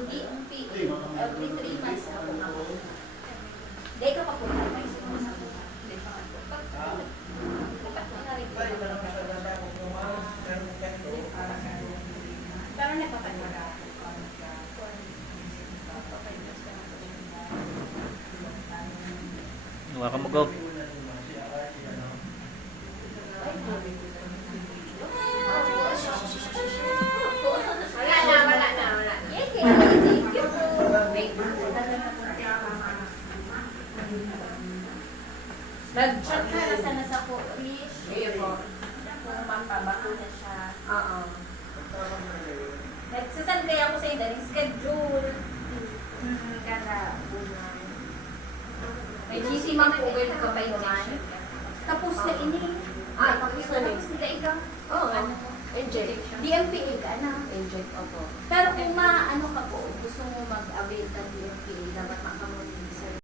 So, DMP, every 3 months na po ako. Hindi ka pa po tatay sa mga sa mga. Hindi pa nga po. Dapat mo na rin po. Pero nagpapanwala. Wala ka mag-go. Wala na. Yes, thank you po. Nag-chat ka na sana sa po, Rish. Kung mapabakuna siya. Oo. Nagsasend kaya ako sa inyo dahil schedule. Kada buwan. May GC mga Google ka pa injection. Tapos na ini. Tapos na ikaw. Oo. Inject. DMPA ka na. Inject, opo. Pero kung maano ka po, gusto mo mag-avail ng DMPA, dapat makamuli.